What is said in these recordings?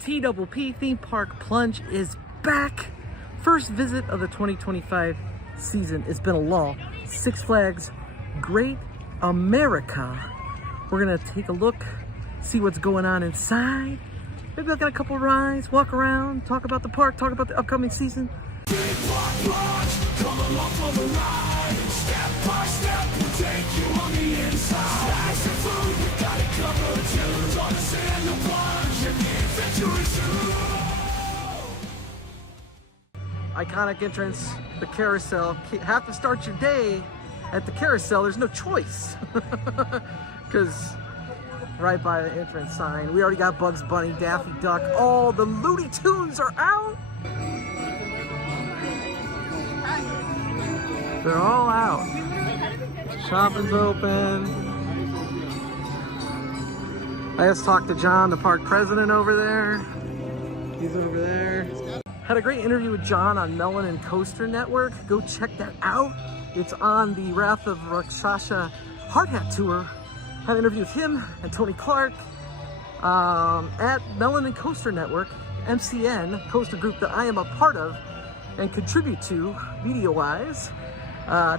TPP Theme Park Plunge is back. First visit of the 2025 season. It's been a lull. Six Flags Great America. We're gonna take a look, see what's going on inside. Maybe look at a couple rides, walk around, talk about the park, talk about the upcoming season. Come along for the ride. Step by step, we'll take you on the inside. Snacks and food, we got it covered. Chillers on the sand, the plunge, and the adventure is true. Iconic entrance, the carousel. Have to start your day at the carousel. There's no choice. Because right by the entrance sign, we already got Bugs Bunny, Daffy Duck. All the Looney Tunes are out. They're all out. Shopping's open. I just talked to John, the park president over there. He's over there. Had a great interview with John on Melon and Coaster Network. Go check that out. It's on the Wrath of Rakshasa Hard Hat Tour. Had an interview with him and Tony Clark at Melon and Coaster Network, MCN, coaster group that I am a part of and contribute to media-wise.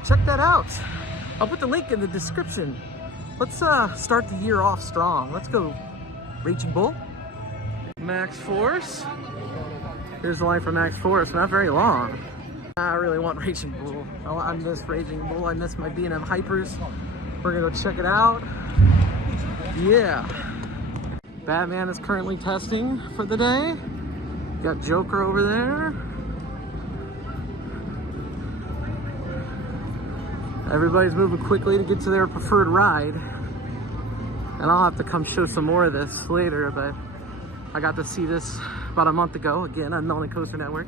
Check that out. I'll put the link in the description. Let's start the year off strong. Let's go Raging Bull. Maxx Force. Here's the line for Maxx Force, not very long. I really want Raging Bull. I miss Raging Bull. I miss my B&M Hypers. We're gonna go check it out. Yeah. Batman is currently testing for the day. Got Joker over there. Everybody's moving quickly to get to their preferred ride. And I'll have to come show some more of this later, but I got to see this about a month ago, again, on Melon Coaster Network.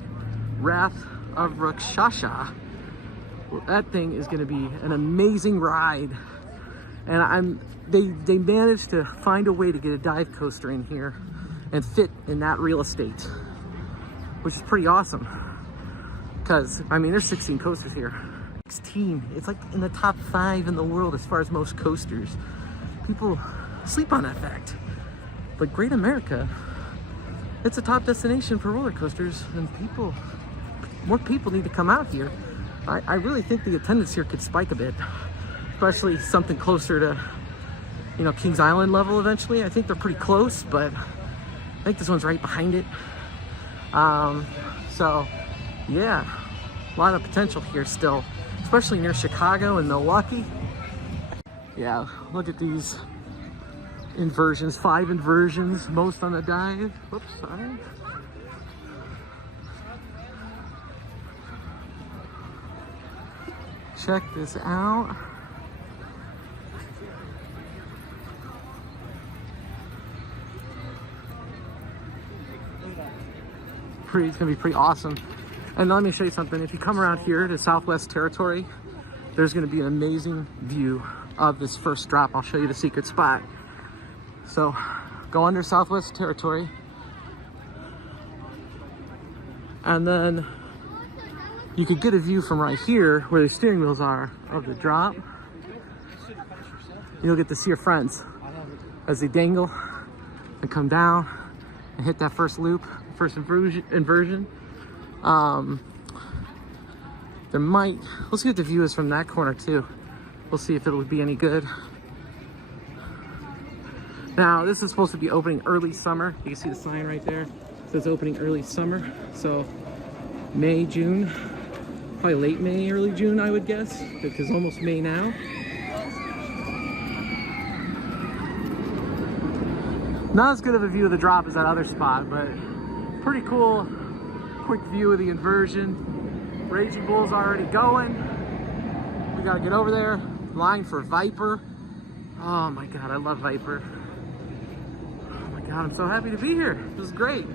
Wrath of Rakshasa. Well, that thing is gonna be an amazing ride. And they managed to find a way to get a dive coaster in here and fit in that real estate, which is pretty awesome. Because, I mean, there's 16 coasters here. 16, it's like in the top 5 in the world as far as most coasters. People sleep on that fact. But Great America, it's a top destination for roller coasters, and more people need to come out here. I really think the attendance here could spike a bit, especially something closer to, you know, Kings Island level eventually. I think they're pretty close, but I think this one's right behind it. So yeah, a lot of potential here still, especially near Chicago and Milwaukee. Yeah, look at these inversions, 5 inversions, most on the dive. Whoops, sorry. Check this out. It's gonna be pretty awesome. And let me show you something. If you come around here to Southwest Territory, there's gonna be an amazing view of this first drop. I'll show you the secret spot. So go under Southwest Territory, and then you could get a view from right here where the steering wheels are of the drop. You'll get to see your friends as they dangle and come down and hit that first loop, first inversion. We'll see what the view is from that corner too. We'll see if it'll be any good. Now, this is supposed to be opening early summer. You can see the sign right there. So it's opening early summer. So May, June, probably late May, early June, I would guess, because it's almost May now. Not as good of a view of the drop as that other spot, but pretty cool. Quick view of the inversion. Raging Bull's already going. We gotta get over there. Line for Viper. Oh my God, I love Viper. Oh my God, I'm so happy to be here. This is great.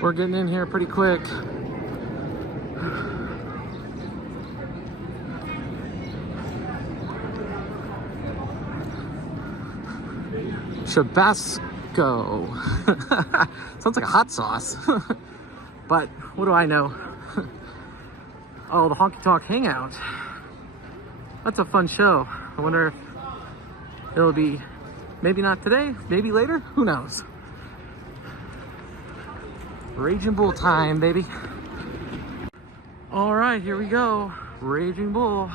We're getting in here pretty quick. Tabasco. Sounds like a hot sauce. But what do I know? Oh, the Honky Tonk Hangout. That's a fun show. I wonder if it'll be, maybe not today, maybe later, who knows? Raging Bull time, baby. All right, here we go. Raging Bull.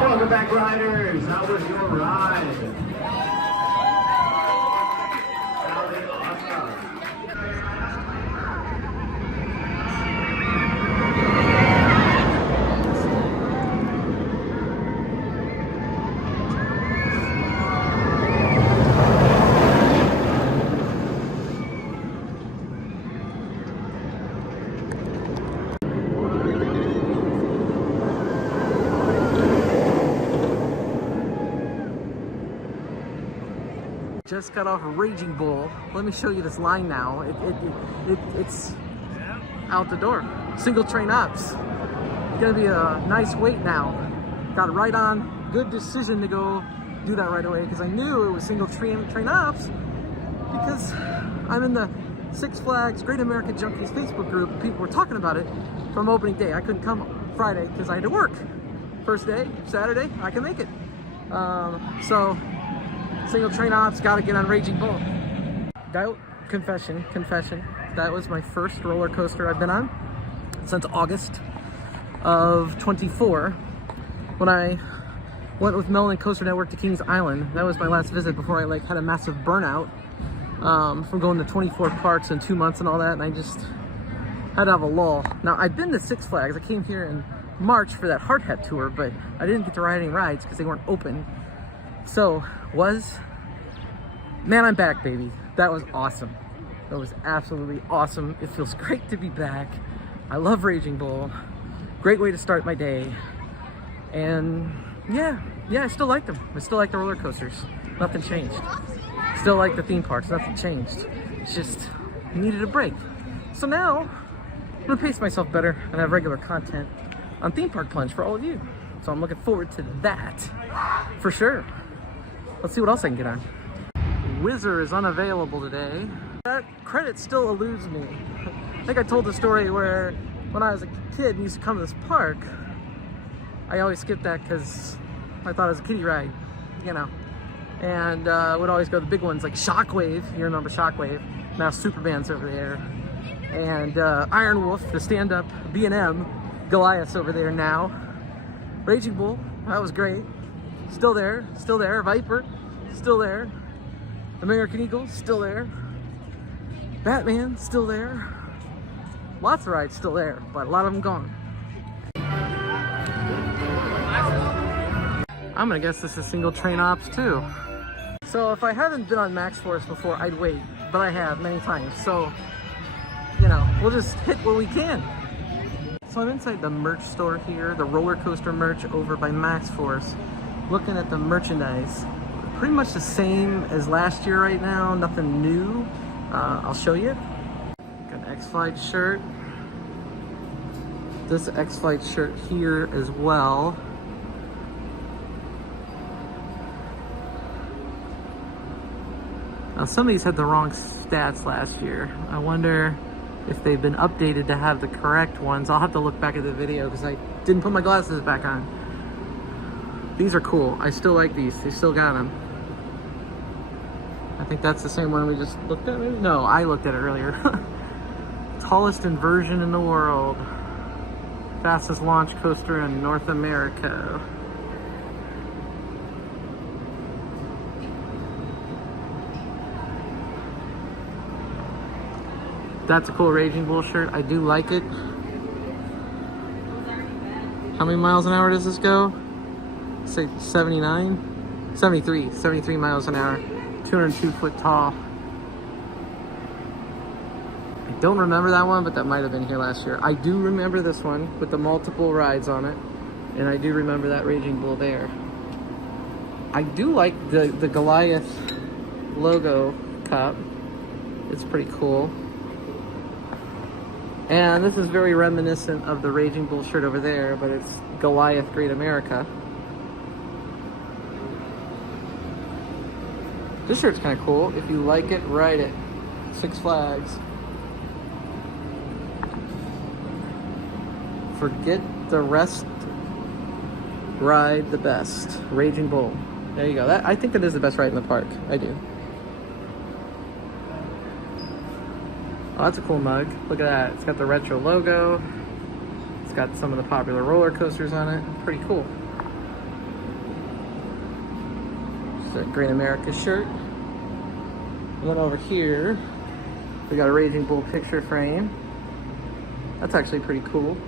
Welcome back, riders. How was your ride? Sounded awesome. Just got off Raging Bull. Let me show you this line now. It's out the door. Single train ops. It's gonna be a nice wait now. Got right on. Good decision to go do that right away because I knew it was single train ops because I'm in the Six Flags Great American Junkies Facebook group. People were talking about it from opening day. I couldn't come Friday because I had to work. First day, Saturday, I can make it. So single train ops, gotta get on Raging Bull. Confession. That was my first roller coaster I've been on since August of 24 when I went with Melon Coaster Network to Kings Island. That was my last visit before I had a massive burnout from going to 24 parks in 2 months and all that, and I just had to have a lull. Now, I've been to Six Flags. I came here in March for that hard hat tour, but I didn't get to ride any rides because they weren't open. So, man, I'm back, baby. That was awesome. That was absolutely awesome. It feels great to be back. I love Raging Bull. Great way to start my day. And yeah, I still like them. I still like the roller coasters. Nothing changed. Still like the theme parks. Nothing changed. It's just needed a break. So now I'm gonna pace myself better and have regular content on ThemeParkPlunge for all of you. So I'm looking forward to that for sure. Let's see what else I can get on. Whizzer is unavailable today. That credit still eludes me. I think I told the story where when I was a kid and used to come to this park, I always skipped that because I thought it was a kiddie ride, you know. And would always go to the big ones like Shockwave. You remember Shockwave? Now Superman's over there. And Iron Wolf, the stand-up B&M, Goliath's over there now. Raging Bull, that was great. Still there. Viper, still there. American Eagle, still there. Batman, still there. Lots of rides still there, but a lot of them gone. I'm gonna guess this is single train ops too. So if I haven't been on Maxx Force before, I'd wait, but I have many times. So, you know, we'll just hit what we can. So I'm inside the merch store here, the roller coaster merch over by Maxx Force, looking at the merchandise. Pretty much the same as last year right now, nothing new. I'll show you. Got an X-Flight shirt. This X-Flight shirt here as well. Now some of these had the wrong stats last year. I wonder if they've been updated to have the correct ones. I'll have to look back at the video because I didn't put my glasses back on. These are cool. I still like these. They still got them. I think that's the same one we just looked at, maybe? No, I looked at it earlier. Tallest inversion in the world. Fastest launch coaster in North America. That's a cool Raging Bull shirt. I do like it. How many miles an hour does this go? Say 79? 73 miles an hour. 202 foot tall. I don't remember that one, but that might have been here last year. I do remember this one with the multiple rides on it. And I do remember that Raging Bull there. I do like the Goliath logo cup. It's pretty cool. And this is very reminiscent of the Raging Bull shirt over there, but it's Goliath Great America. This shirt's kind of cool. If you like it, ride it. Six Flags. Forget the rest ride the best. Raging Bull. There you go. I think that is the best ride in the park. I do. Oh, that's a cool mug. Look at that. It's got the retro logo. It's got some of the popular roller coasters on it. Pretty cool. It's a Great America shirt. And then over here, we got a Raging Bull picture frame. That's actually pretty cool.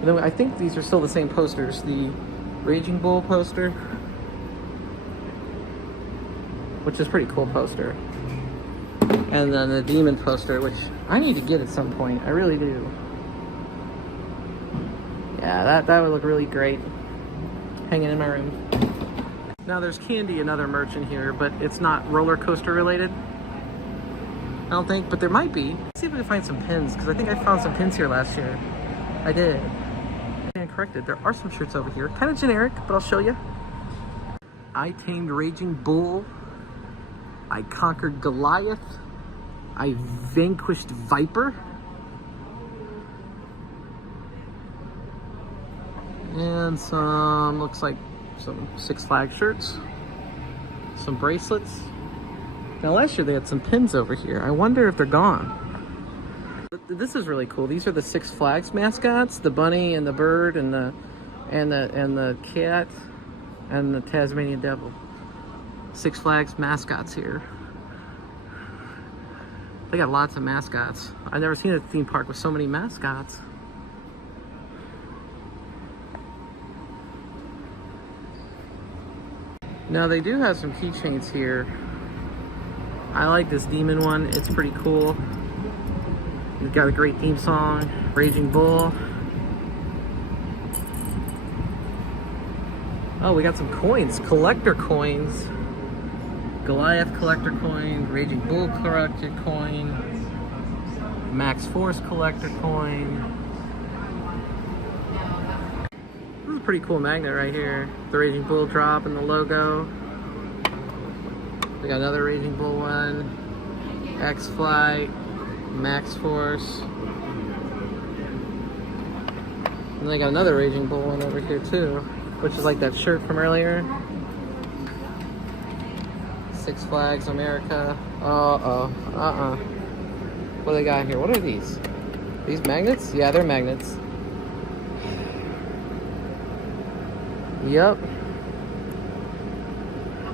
And then I think these are still the same posters. The Raging Bull poster, which is a pretty cool poster. And then the Demon poster, which I need to get at some point. I really do. Yeah, that would look really great hanging in my room. Now there's candy and other merch in here, but it's not roller coaster related. I don't think, but there might be. Let's see if we can find some pins, because I think I found some pins here last year. I did. And corrected, there are some shirts over here. Kind of generic, but I'll show you. I tamed Raging Bull. I conquered Goliath. I vanquished Viper. And some, looks like some Six Flags shirts. Some bracelets. Now last year they had some pins over here. I wonder if they're gone. This is really cool. These are the Six Flags mascots. The bunny and the bird and the cat and the Tasmanian devil. Six Flags mascots here. They got lots of mascots. I've never seen a theme park with so many mascots. Now they do have some keychains here. I like this Demon one. It's pretty cool. We've got a great theme song, Raging Bull. Oh, we got some coins, collector coins. Goliath collector coin, Raging Bull collector coin, Maxx Force collector coin. This is a pretty cool magnet right here. The Raging Bull drop and the logo. We got another Raging Bull one, X-Flight, Maxx Force. And they got another Raging Bull one over here too, which is like that shirt from earlier. Six Flags America. What do they got here? What are these? These magnets? Yeah, they're magnets. Yep.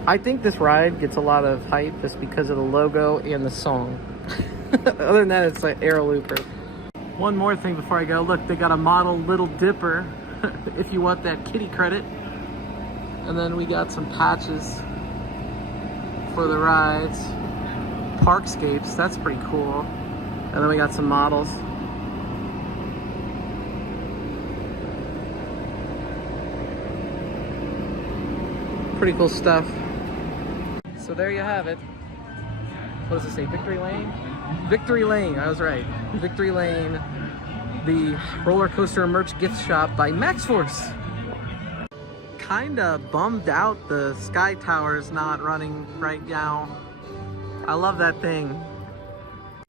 I think this ride gets a lot of hype just because of the logo and the song. Other than that, it's like Aero Looper. One more thing before I go. Look, they got a model Little Dipper if you want that kitty credit. And then we got some patches for the rides. Parkscapes, that's pretty cool. And then we got some models. Pretty cool stuff. So there you have it. What does it say? Victory Lane? Victory Lane, I was right. Victory Lane, the roller coaster merch gift shop by Maxx Force. Kinda bummed out the Sky Tower's not running right now. I love that thing.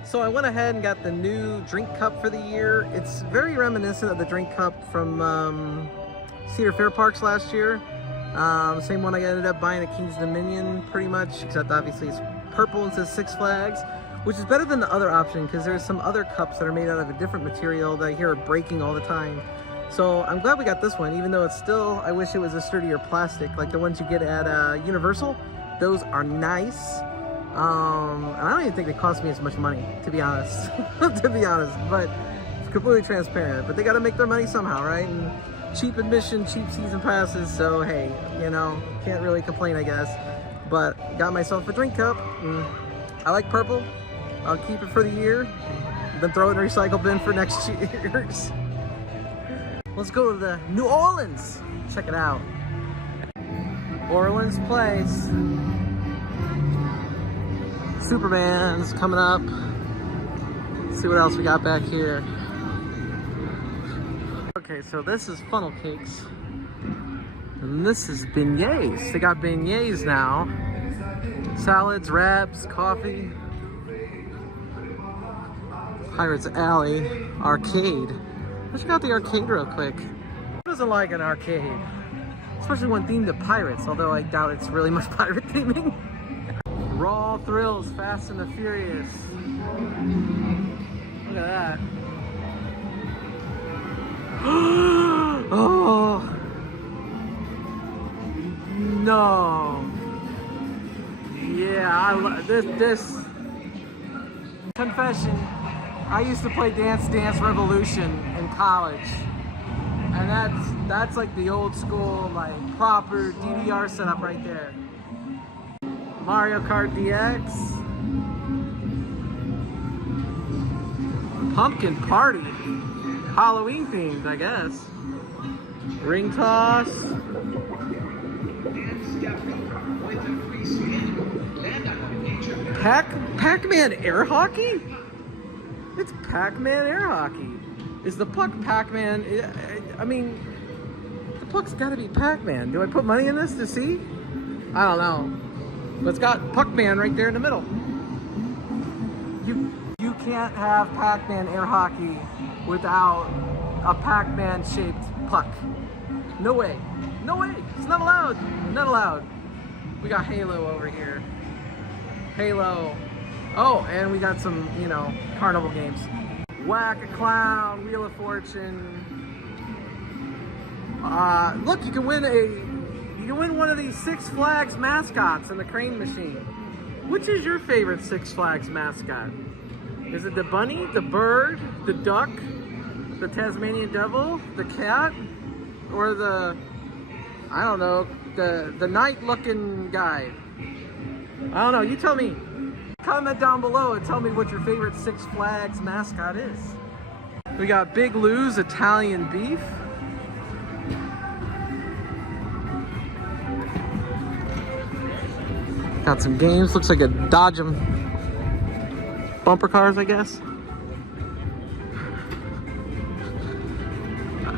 So I went ahead and got the new drink cup for the year. It's very reminiscent of the drink cup from Cedar Fair Parks last year. Same one I ended up buying at King's Dominion pretty much, except obviously it's purple and says Six Flags, which is better than the other option because there's some other cups that are made out of a different material that I hear are breaking all the time. So I'm glad we got this one, even though it's still, I wish it was a sturdier plastic, like the ones you get at Universal. Those are nice. And I don't even think they cost me as much money, to be honest. To be honest, but it's completely transparent. But they got to make their money somehow, right? And cheap admission, cheap season passes. So hey, you know, can't really complain, I guess. But got myself a drink cup. I like purple. I'll keep it for the year, then throw it in a recycle bin for next year's. Let's go to the New Orleans. Check it out. Orleans Place. Superman's coming up. Let's see what else we got back here. Okay, so this is funnel cakes. And this is beignets. They got beignets now. Salads, wraps, coffee. Pirates Alley Arcade. Let's check out the arcade real quick. Who doesn't like an arcade? especially one themed to pirates, although I doubt it's really much pirate theming. Raw Thrills, Fast and the Furious. Look at that. Oh no! Yeah, this. Confession: I used to play Dance Dance Revolution in college, and that's like the old school, like proper DDR setup right there. Mario Kart DX, Pumpkin Party, Halloween themed, I guess. Ring toss. Pac-Man air hockey? It's Pac-Man air hockey. Is the puck Pac-Man? I mean, the puck's gotta be Pac-Man. Do I put money in this to see? I don't know. But it's got Puck-Man right there in the middle. You can't have Pac-Man air hockey without a Pac-Man shaped puck. No way. No way. It's not allowed. Not allowed. We got Halo over here. Halo. Oh, and we got some, you know, carnival games. Whack-A-Clown, Wheel of Fortune. Look, you can win one of these Six Flags mascots in the crane machine. Which is your favorite Six Flags mascot? Is it the bunny, the bird, the duck, the Tasmanian devil, the cat, or the, I don't know, the knight-looking guy? I don't know, you tell me. Comment down below and tell me what your favorite Six Flags mascot is. We got Big Lou's Italian beef. Got some games, looks like a Dodge 'em. Bumper cars, I guess.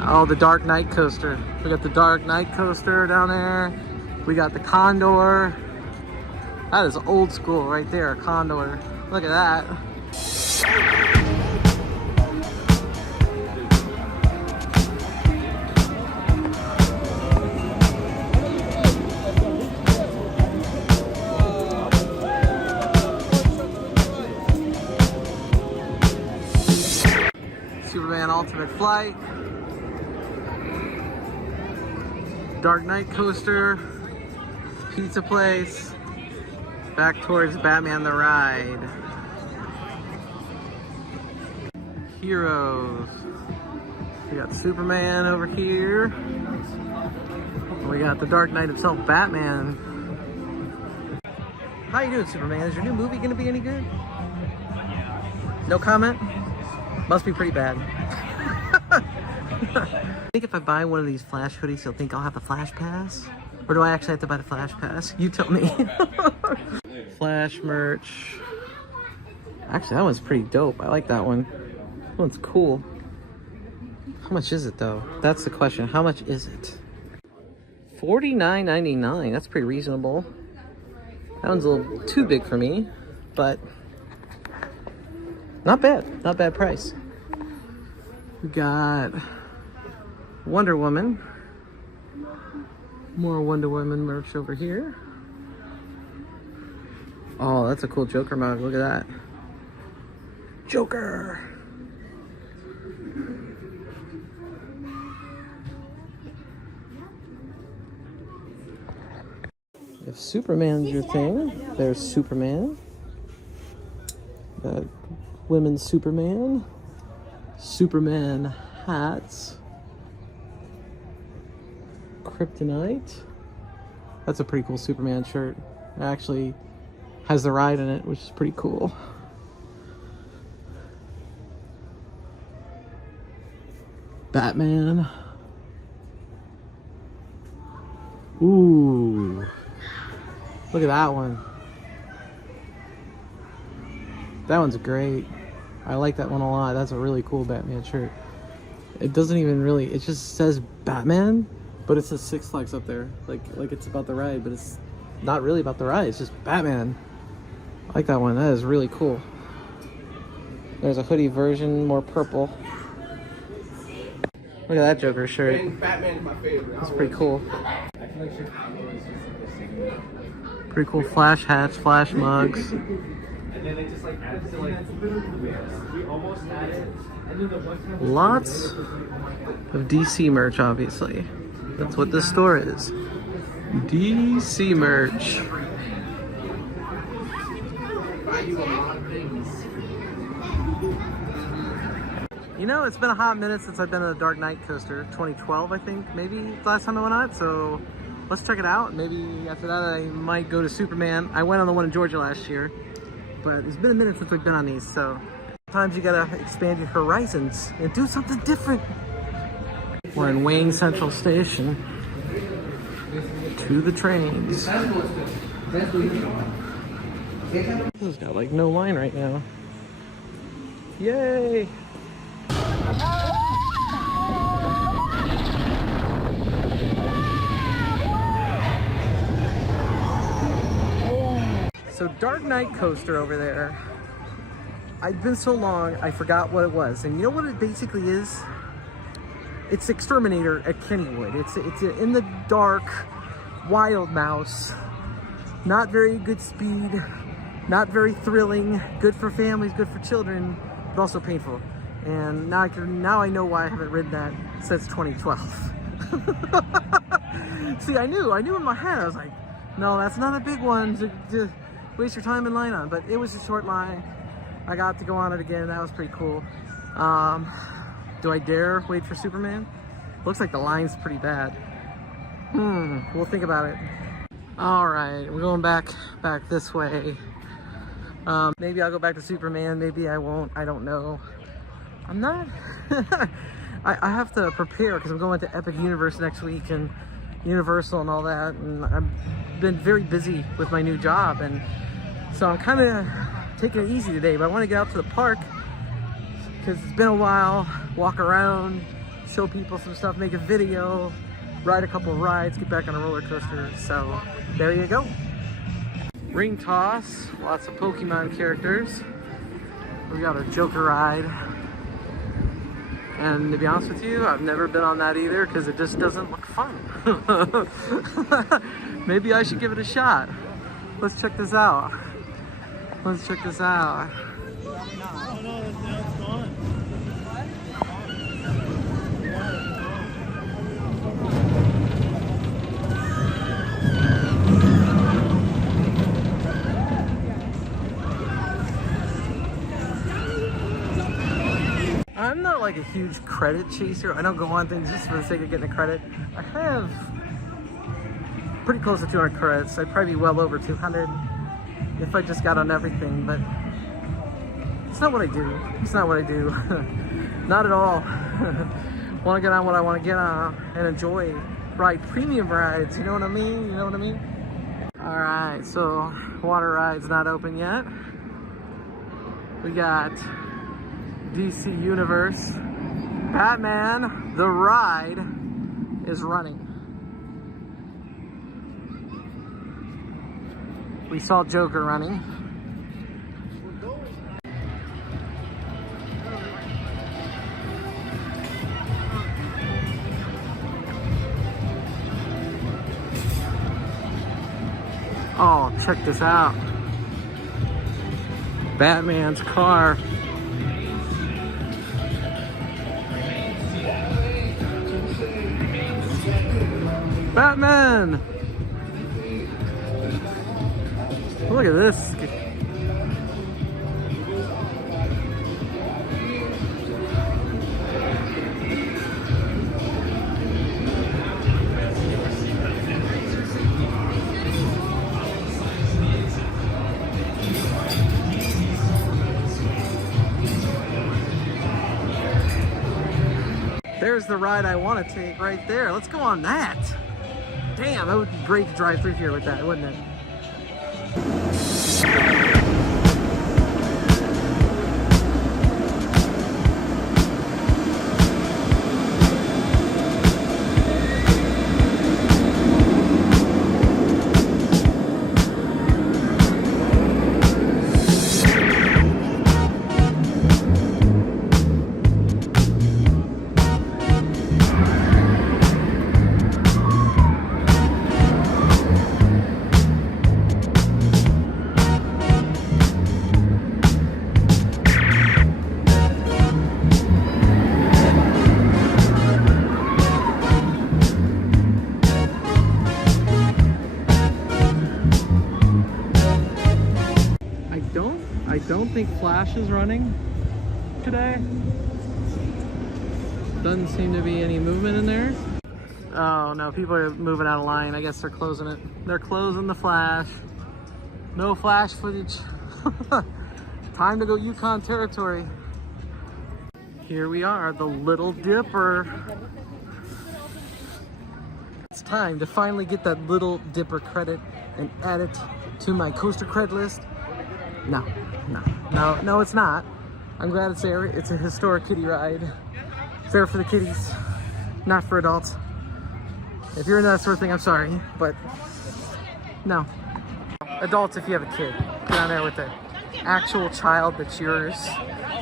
Oh, the Dark Knight coaster. We got the Dark Knight coaster down there. We got the Condor. That is old school right there, a Condor. Look at that. Superman Ultimate Flight. Dark Knight coaster. Pizza place. Back towards Batman the Ride. Heroes. We got Superman over here. We got the Dark Knight himself, Batman. How you doing, Superman? Is your new movie gonna be any good? No comment? Must be pretty bad. I think if I buy one of these Flash hoodies, you'll think I'll have the Flash Pass? Or do I actually have to buy the Flash Pass? You tell me. Flash merch. Actually, that one's pretty dope. I like that one. That one's cool. How much is it though? That's the question. How much is it? $49.99. That's pretty reasonable. That one's a little too big for me, but not bad. Not bad price. We got Wonder Woman. More Wonder Woman merch over here. Oh, that's a cool Joker mug. Look at that. Joker! If Superman's your thing, there's Superman. Got women's Superman. Superman hats. Kryptonite. That's a pretty cool Superman shirt. It actually has the ride in it, which is pretty cool. Batman. Ooh. Look at that one. That one's great. I like that one a lot. That's a really cool Batman shirt. It doesn't even really, it just says Batman, but it says Six Flags up there. Like it's about the ride, but it's not really about the ride. It's just Batman. I like that one. That is really cool. There's a hoodie version, more purple. Look at that Joker shirt. Batman's my favorite. That's pretty cool. Pretty cool flash hats, flash mugs. Lots of DC merch, obviously. That's what this store is. DC merch. You know, it's been a hot minute since I've been on the Dark Knight coaster. 2012, I think, maybe the last time I went on it. So let's check it out. Maybe after that, I might go to Superman. I went on the one in Georgia last year, but it's been a minute since we've been on these. So sometimes you gotta expand your horizons and do something different. We're in Wayne Central Station. To the trains. This has got like no line right now. Yay! So Dark Knight coaster over there. I've been so long, I forgot what it was. And you know what it basically is? It's Exterminator at Kennywood. It's in the dark, wild mouse. Not very good speed, not very thrilling, good for families, good for children, but also painful. And now I know why I haven't ridden that since 2012. See, I knew in my head, I was like, no, that's not a big one to waste your time in line on, but it was a short line. I got to go on it again. That was pretty cool. Do I dare wait for Superman? Looks like the line's pretty bad. We'll think about it. All right, we're going back this way. Maybe I'll go back to Superman. Maybe I won't. I don't know. I'm not. I have to prepare because I'm going to Epic Universe next week and Universal and all that. And I've been very busy with my new job, and so I'm kind of taking it easy today. But I want to get out to the park because it's been a while. Walk around, show people some stuff, make a video, ride a couple of rides, get back on a roller coaster. So there you go. Ring toss, lots of Pokemon characters. We got our Joker ride. And to be honest with you, I've never been on that either because it just doesn't look fun. Maybe I should give it a shot. Let's check this out. Let's check this out. I'm not like a huge credit chaser. I don't go on things just for the sake of getting a credit. I have pretty close to 200 credits. I'd probably be well over 200 if I just got on everything, but it's not what I do. It's not what I do. Not at all. Want to get on what I want to get on and enjoy, ride premium rides. You know what I mean? You know what I mean? All right, so water ride's not open yet. We got DC Universe. Batman, the ride is running. We saw Joker running. Oh, check this out. Batman's car. Batman! Look at this. There's the ride I want to take right there. Let's go on that. Damn, that would be great to drive through here with that, wouldn't it? think Flash is running today. Doesn't seem to be any movement in there. Oh no, people are moving out of line. I guess they're closing it. They're closing the Flash. No Flash footage. Time to go Yukon territory. Here we are, the Little Dipper. It's time to finally get that Little Dipper credit and add it to my coaster cred list. No, it's not. I'm glad it's there. It's a historic kiddie ride. Fair for the kiddies, not for adults. If you're into that sort of thing, I'm sorry, but no. Adults, if you have a kid, get on there with the actual child that's yours.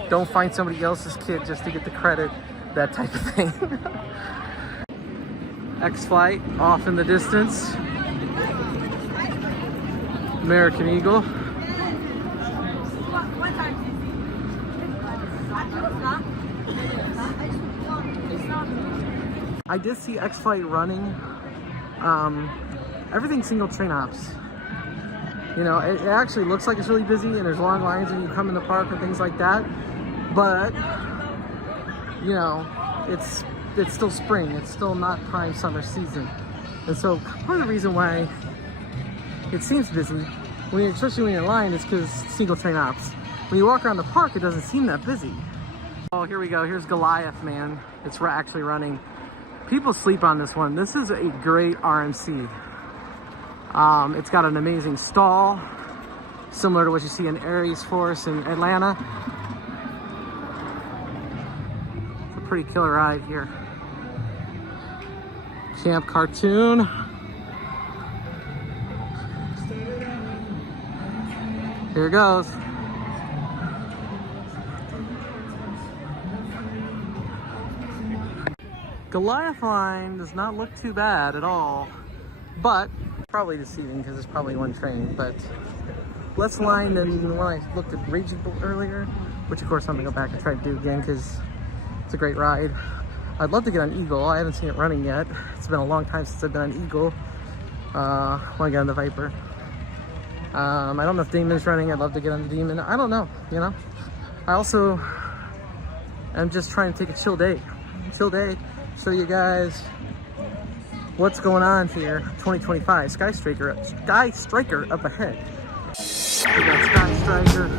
Don't find somebody else's kid just to get the credit, that type of thing. X-Flight off in the distance. American Eagle. I did see X-Flight running. Everything's single train ops. You know, it actually looks like it's really busy and there's long lines when you come in the park and things like that. But, you know, it's still spring. It's still not prime summer season. And so part of the reason why it seems busy, especially when you're in line, is because single train ops. When you walk around the park, it doesn't seem that busy. Oh, here we go. Here's Goliath, man. It's actually running. People sleep on this one. This is a great RMC. It's got an amazing stall, similar to what you see in Maxx Force in Atlanta. It's a pretty killer ride here. Camp Cartoon. Here it goes. Goliath line does not look too bad at all, but probably deceiving because it's probably one train, but less line than when I looked at Raging Bull earlier, which of course I'm gonna go back and try to do again because it's a great ride. I'd love to get on Eagle. I haven't seen it running yet. It's been a long time since I've been on Eagle. I want to get on the Viper. I don't know if Demon's running. I'd love to get on the Demon. I don't know, you know. I also am just trying to take a chill day. Show you guys what's going on here. 2025 Sky Striker up ahead. We got Sky Striker.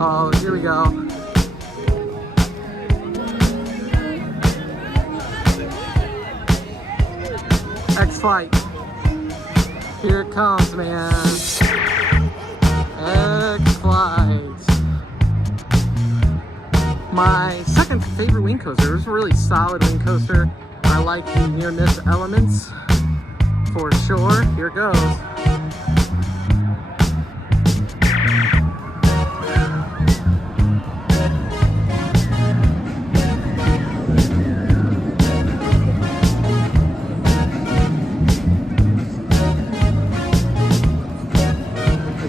Oh, here we go. X-Flight. Here it comes, man. X-Flight. My second favorite wing coaster. It was a really solid wing coaster. I like the near miss elements for sure. Here it goes.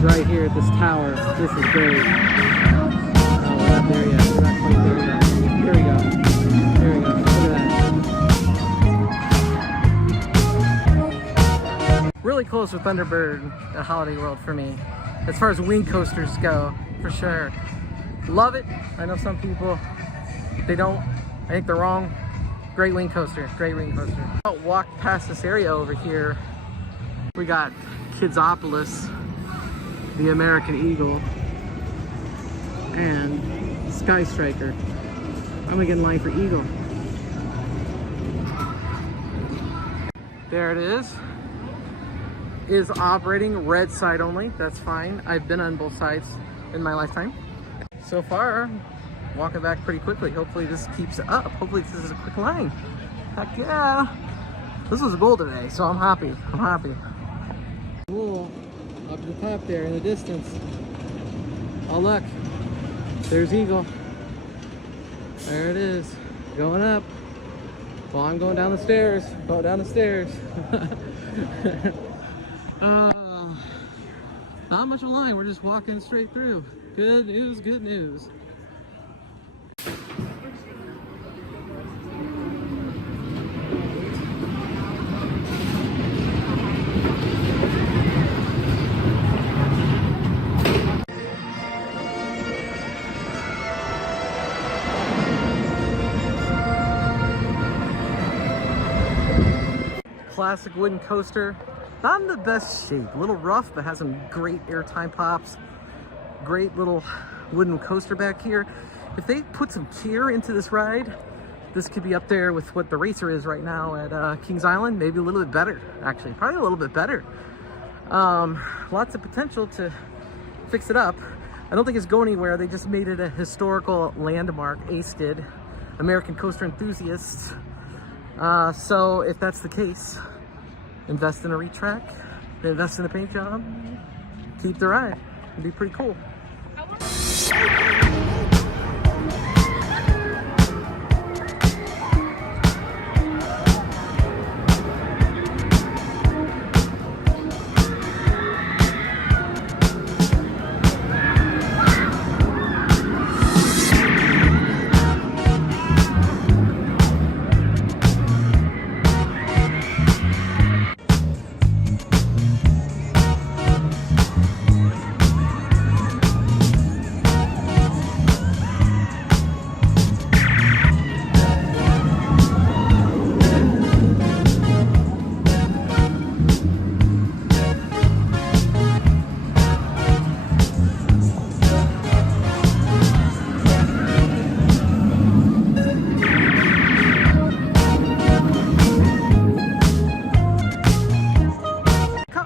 Right here at this tower. This is great. Oh, we're not there yet. We're not quite there yet. Here we go. Here we go. Look at that. Really close with Thunderbird at Holiday World for me. As far as wing coasters go, for sure. Love it. I know some people, they don't. I think they're wrong. Great wing coaster. Great wing coaster. I'll walk past this area over here. We got Kidsopolis, the American Eagle, and Sky Striker. I'm gonna get in line for Eagle. There it is. Is operating red side only. That's fine. I've been on both sides in my lifetime. So far, walking back pretty quickly. Hopefully this keeps up. Hopefully this is a quick line. Heck yeah. This was a goal today, so I'm happy. I'm happy. Cool. Up to the top there in the distance. Oh look, there's Eagle. There it is, going up. Well, I'm going down the stairs. Going down the stairs. Not much of a line. We're just walking straight through. Good news. Good news. classic wooden coaster. Not in the best shape, a little rough, but has some great airtime pops. Great little wooden coaster back here. If they put some care into this ride, this could be up there with what the racer is right now at Kings Island. Maybe a little bit better, actually. Probably a little bit better. Lots of potential to fix it up. I don't think it's going anywhere. They just made it a historical landmark. Ace did. American Coaster Enthusiasts. So if that's the case, invest in a retrack, invest in a paint job, keep the ride. It'd be pretty cool.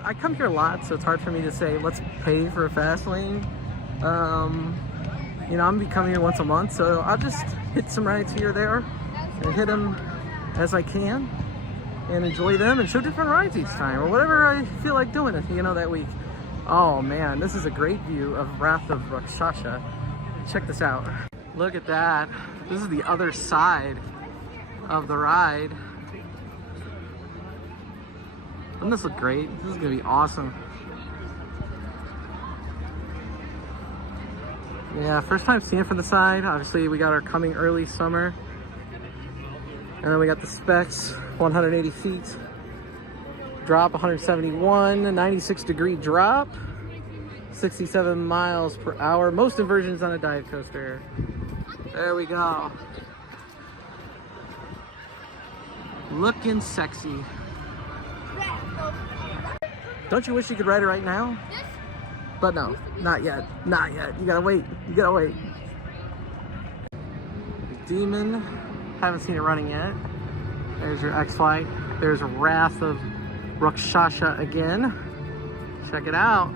I come here a lot, so it's hard for me to say let's pay for a fast lane. You know, I'm gonna be coming here once a month, so I'll just hit some rides here or there and hit them as I can and enjoy them and show different rides each time or whatever I feel like doing it, you know, that week. Oh man, this is a great view of Wrath of Rakshasa. Check this out. Look at that. This is the other side of the ride. Doesn't this look great? This is gonna be awesome. Yeah, first time seeing it from the side. Obviously we got our coming early summer. And then we got the specs, 180 feet. Drop 171, a 96-degree drop. 67 miles per hour. Most inversions on a dive coaster. There we go. Looking sexy. Don't you wish you could ride it right now? But no, not yet. Not yet. You gotta wait. You gotta wait. Demon. Haven't seen it running yet. There's your X-Flight. There's Wrath of Rakshasa again. Check it out.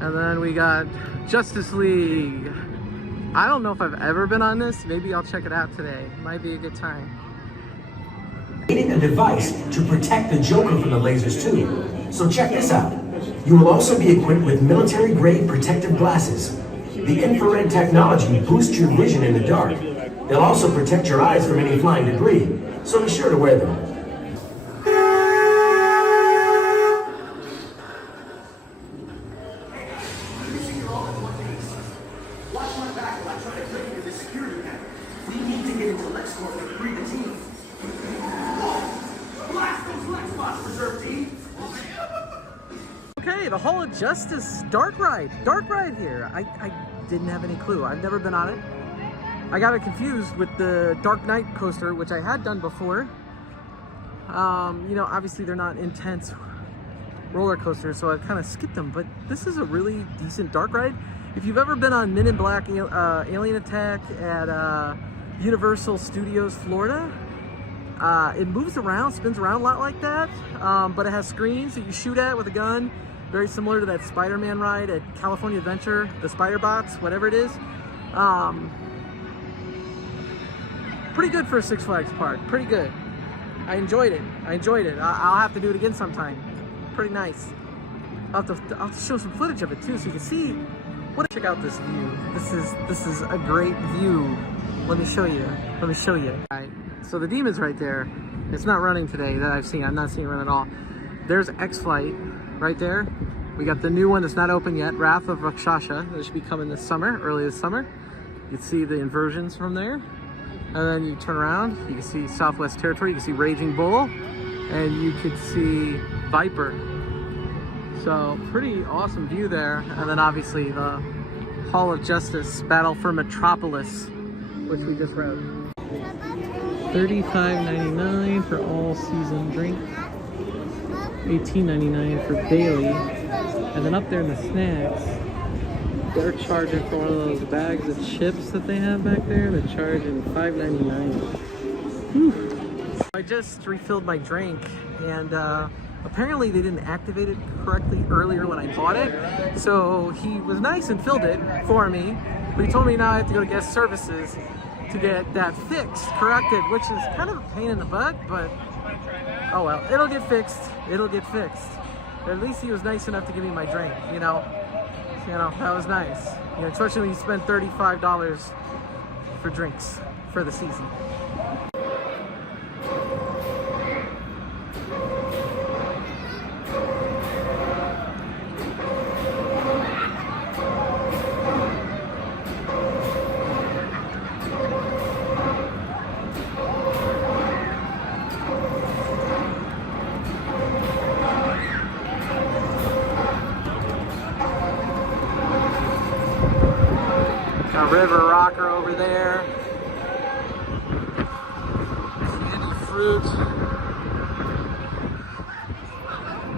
And then we got Justice League. I don't know if I've ever been on this. Maybe I'll check it out today. Might be a good time. Creating a device to protect the Joker from the lasers too. So check this out. You will also be equipped with military-grade protective glasses. The infrared technology boosts your vision in the dark. They'll also protect your eyes from any flying debris, so be sure to wear them. Watch my back while I try to break into the security net. We need to get into Maxx Force to free the team. Whoa! Blast those Lex spots, reserve team! Okay, the Hall of Justice dark ride here. I didn't have any clue. I've never been on it. I got it confused with the Dark Knight coaster, which I had done before. You know, obviously they're not intense roller coasters, so I kind of skipped them, but this is a really decent dark ride. If you've ever been on Men in Black Alien Attack at Universal Studios Florida, it moves around, spins around a lot like that, but it has screens that you shoot at with a gun, very similar to that Spider-Man ride at California Adventure, the Spider Bots, whatever it is. Pretty good for a Six Flags park, pretty good. I enjoyed it. I'll have to do it again sometime. Pretty nice. I'll have to show some footage of it too, so you can see. Check out this view. This is a great view. Let me show you. All right. So the Demon's right there. It's not running today that I've seen. I'm not seeing it run at all. There's X-Flight right there. We got the new one that's not open yet, Wrath of Rakshasa. That should be coming this summer, early this summer. You can see the inversions from there. And then you turn around, you can see Southwest Territory, you can see Raging Bull, and you can see Viper. So pretty awesome view there. And then obviously the Hall of Justice, Battle for Metropolis which we just rode. $35.99 for all season drink. $18.99 for daily. And then up there in the snacks, they're charging for one of those bags of chips that they have back there. They're charging $5.99. I just refilled my drink, and apparently they didn't activate it correctly earlier when I bought it. So he was nice and filled it for me, but he told me now I have to go to guest services to get that fixed, corrected, which is kind of a pain in the butt, but oh well, it'll get fixed. It'll get fixed. But at least he was nice enough to give me my drink, you know, that was nice. You know, especially when you spend $35 for drinks for the season. River rocker over there. Candy fruit.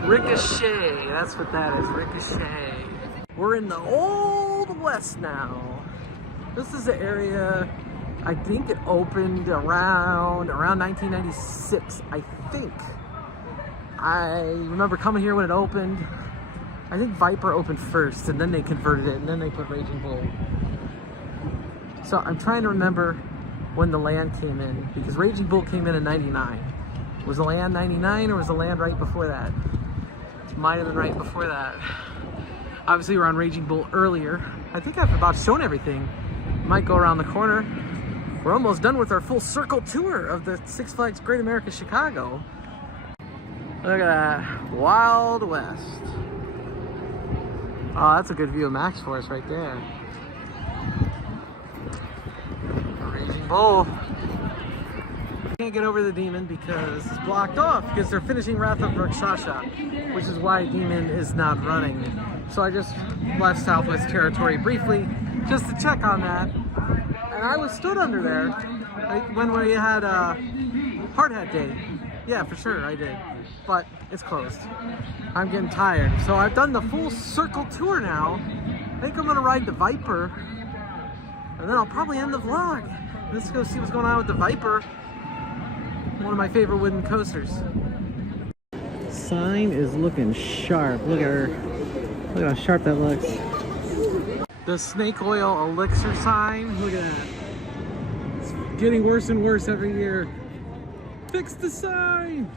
Ricochet, that's what that is, Ricochet. We're in the Old West now. This is the area, I think it opened around 1996, I think. I remember coming here when it opened. I think Viper opened first, and then they converted it, and then they put Raging Bull. So I'm trying to remember when the land came in, because Raging Bull came in 99. Was the land 99 or was the land right before that? It might have been right before that. Obviously we're on Raging Bull earlier. I think I've about shown everything. Might go around the corner. We're almost done with our full circle tour of the Six Flags Great America Chicago. Look at that, Wild West. Oh, that's a good view of Maxx Force right there. Bull. Can't get over the Demon because it's blocked off because they're finishing Wrath of Rakshasa, which is why Demon is not running. So I just left Southwest Territory briefly just to check on that. And I was stood under there when we had Hard Hat Day. Yeah, for sure I did. But it's closed. I'm getting tired. So I've done the full circle tour now. I think I'm gonna ride the Viper and then I'll probably end the vlog. Let's go see what's going on with the Viper. One of my favorite wooden coasters. Sign is looking sharp. Look at her. Look at how sharp that looks. The snake oil elixir sign. Look at that. It's getting worse and worse every year. Fix the sign.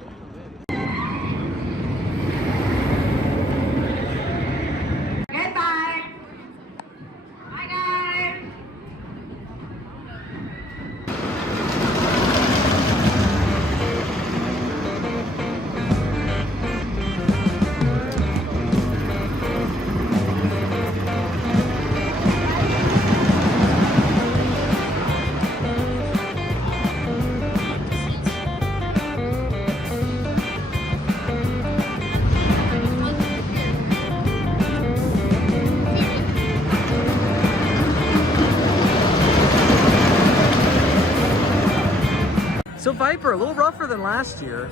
So Viper, a little rougher than last year.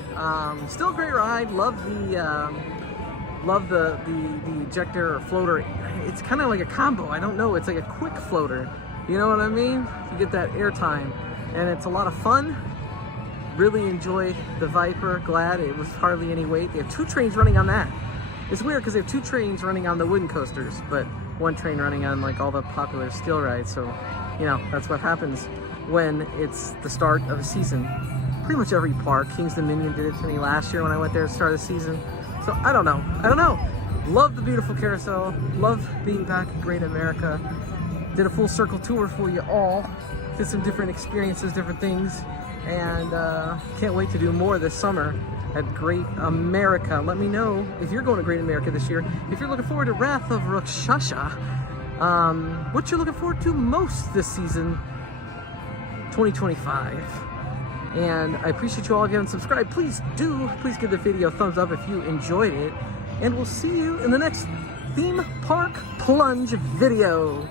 Still a great ride. Love the ejector or floater. It's kind of like a combo. I don't know. It's like a quick floater. You know what I mean? You get that airtime, and it's a lot of fun. Really enjoyed the Viper. Glad it was hardly any weight. They have 2 trains running on that. It's weird because they have 2 trains running on the wooden coasters, but 1 train running on like all the popular steel rides. So, you know, that's what happens when it's the start of a season. Pretty much every park. King's Dominion did it to me last year when I went there to start the season. So I don't know. Love the beautiful carousel. Love being back in Great America. Did a full circle tour for you all. Did some different experiences, different things. And can't wait to do more this summer at Great America. Let me know if you're going to Great America this year. If you're looking forward to Wrath of Rakshasa, what you're looking forward to most this season, 2025. And I appreciate you all again. Subscribe. Please give the video a thumbs up if you enjoyed it. And we'll see you in the next theme park plunge video.